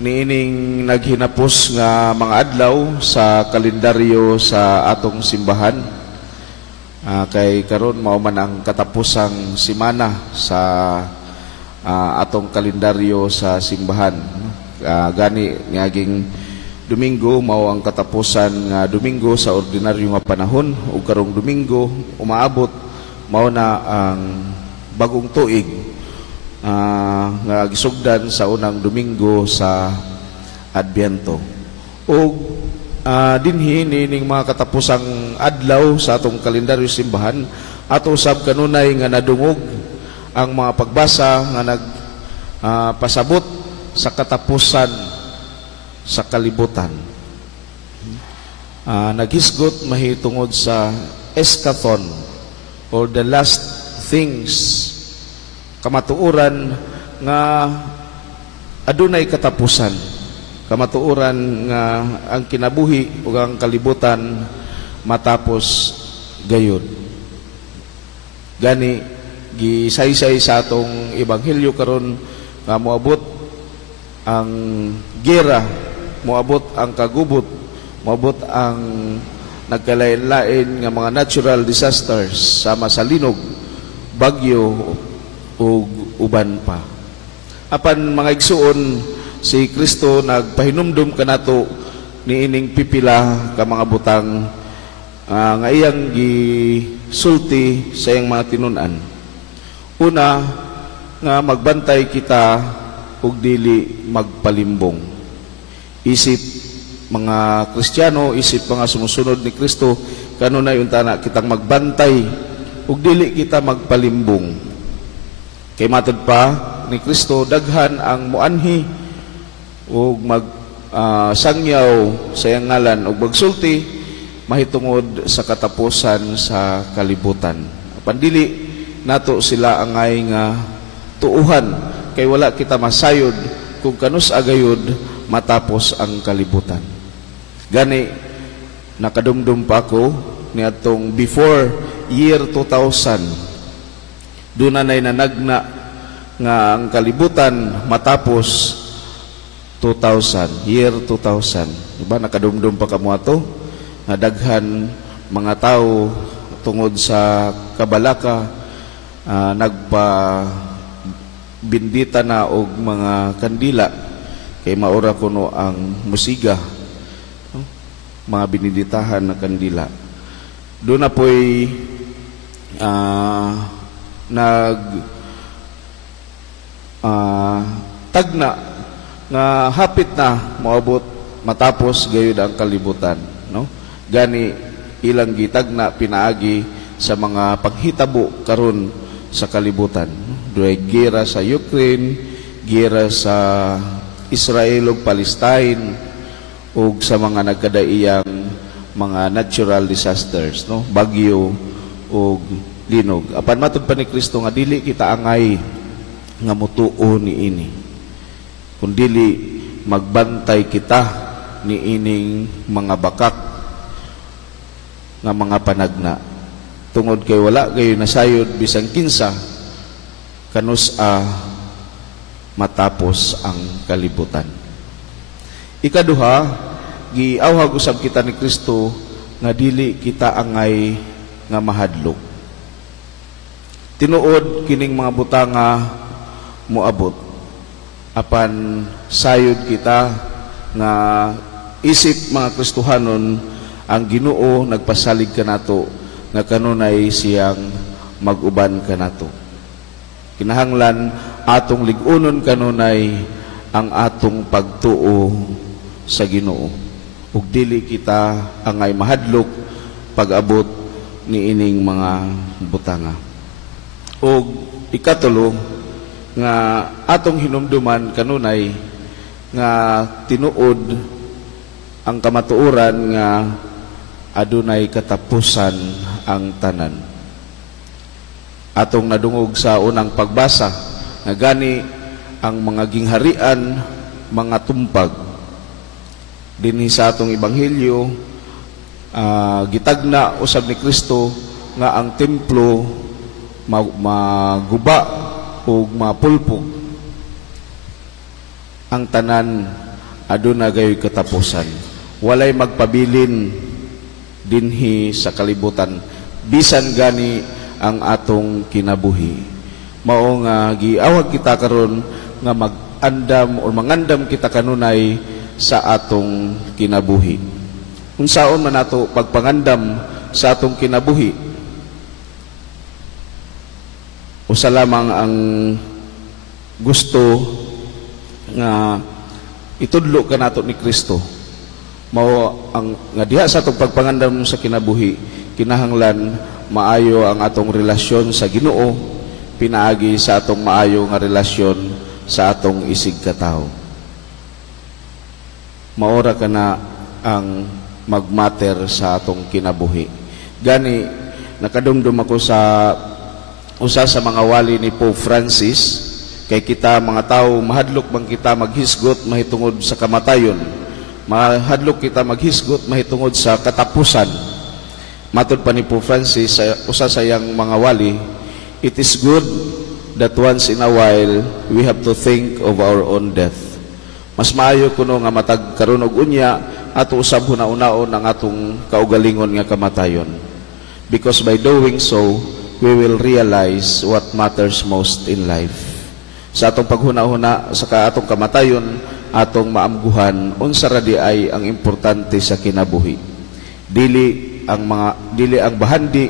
niining naghinapos nga mga adlaw sa kalendaryo sa atong simbahan. Kay karon mao man ang katapusang simana sa atong kalendaryo sa simbahan. Gani ngaging Domingo mao ang katapusan nga Domingo sa ordinaryo nga panahon, ug karong Domingo umaabot mao na ang bagong tuig nga gisugdan sa unang Domingo sa Adbyento. Ug dinhi nining mga katapusang adlaw sa atong kalendaryo simbahan, ato usab kanunay nga nadungog ang mga pagbasa nga pasabot sa katapusan sa kalibutan. Naghisgot mahitungod sa eschaton or the last things, kamatuoran nga adunay katapusan, kamatuoran nga ang kinabuhi ug ang kalibutan matapos gayud. Gani gisaysay sa atong ebanghelyo karon nga moabot ang gera, moabot ang kagubot, moabot ang nagkalain-lain nga mga natural disasters sama sa linog, bagyo ug uban pa. Apan mga igsuon, si Kristo nagpahinumdum kanato niining pipila ka mga butang nga iyang gisulti sa iyang mga tinun-an. Una, nga magbantay kita ug dili magpalimbong. Isip mga Kristiyano, isip mga sumusunod ni Kristo, kanunay unta na kitang magbantay ug dili kita magpalimbong. Kay matud pa ni Kristo, daghan ang muanhi ug sangyaw sa iyang ngalan ug magsulti mahitungod sa katapusan sa kalibutan. Apan dili nato sila angay nga tuuhan, kay wala kita masayod kung kanus agayod matapos ang kalibutan. Gani nakadumdum pa ako niadtong before year 2000, doon na nanagna nga ang kalibutan matapos 2000, year 2000. Diba nakadumdum pa kamo ato nga daghan mga tao tungod sa kabalaka bindita na og mga kandila kay maura kuno ang musiga, mga biniditahan na kandila. Doon na po'y tagna nga hapit na moabot matapos gayud ang kalibutan, no? Gani ilang gitagna pinaagi sa mga paghitabo karon sa kalibutan. Doy gera sa Ukraine, gera sa Israel ug Palestine, ug sa mga nagkadaiyang mga natural disasters, no? Bagyo ug linog. Apan matud pa ni Kristo nga dili kita angay nga mutuo niini, kun dili magbantay kita niining mga bakak nga mga panagna, tungod kay wala kayo nasayod bisang kinsa kanus matapos ang kalibutan. Ikaduha, giawhag usab kita ni Kristo nga dili kita angay nga mahadlok. Tinuod kining mga butanga moabot, apan sayod kita nga isip mga Kristohanon ang Ginoo nagpasalig kanato nga kanunay siyang mag-uban kanato. Kinahanglan atong lig-unon kanunay ang atong pagtuo sa Ginoo, ug dili kita angay mahadlok pag-abot niining mga butanga. Ug ikatulo, nga atong hinumduman kanunay nga tinuod ang kamatuoran nga adunay katapusan ang tanan. Atong nadungog sa unang pagbasa nga gani ang mga gingharian mga tumpag dinhi sa atong ebanghelyo. Gitagna usab ni Kristo nga ang templo maguba o mapulpog. ang tanan aduna gayoy katapusan. Walay magpabilin dinhi sa kalibutan bisan gani ang atong kinabuhi. Mao nga giawag kita karon nga mag-andam o mangandam kita kanunay sa atong kinabuhi. Unsaon man nato pagpangandam sa atong kinabuhi? Usa lamang ang gusto nga itudlo ka nato ni Kristo. Mao ang nga diha sa atong pagpangandam sa kinabuhi, kinahanglan maayo ang atong relasyon sa Ginoo, pinaagi sa atong maayo nga relasyon sa atong isig katawo. Maora ka na ang magmater sa atong kinabuhi. Gani nakadumdum ako sa usa sa mga wali ni Pope Francis, kay kita mga tao mahadlok man kita maghisgot mahitungod sa kamatayon, mahadlok kita maghisgot mahitungod sa katapusan. Matod pa ni Pope Francis sa usa sa yang mga wali, it is good that once in a while we have to think of our own death. Mas maayo kuno nga matag karon og unya ato usab hunaon ang atong kaugalingon nga kamatayon, because by doing so we will realize what matters most in life. Sa atong paghuna-huna sa atong kamatayon, atong maamguhan unsa ra di ay ang importante sa kinabuhi. Dili ang bahandi,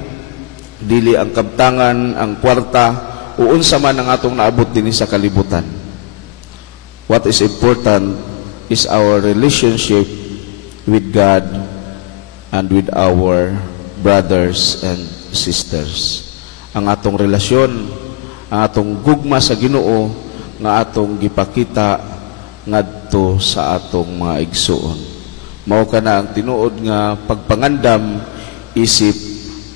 dili ang kabtangan, ang kwarta, o unsa man ang atong naabot dinhi sa kalibutan. What is important is our relationship with God and with our brothers and sisters. Ang atong relasyon, ang atong gugma sa Ginoo nga atong gipakita ngadto sa atong mga igsuon. Mao kana ang tinuod nga pagpangandam isip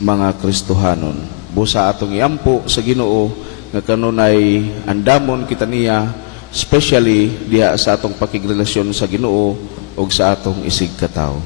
mga Kristohanon. Busa atong iampo sa Ginoo nga kanunay andamon kita niya, especially diha sa atong pakigrelasyon sa Ginoo ug sa atong isig katawo.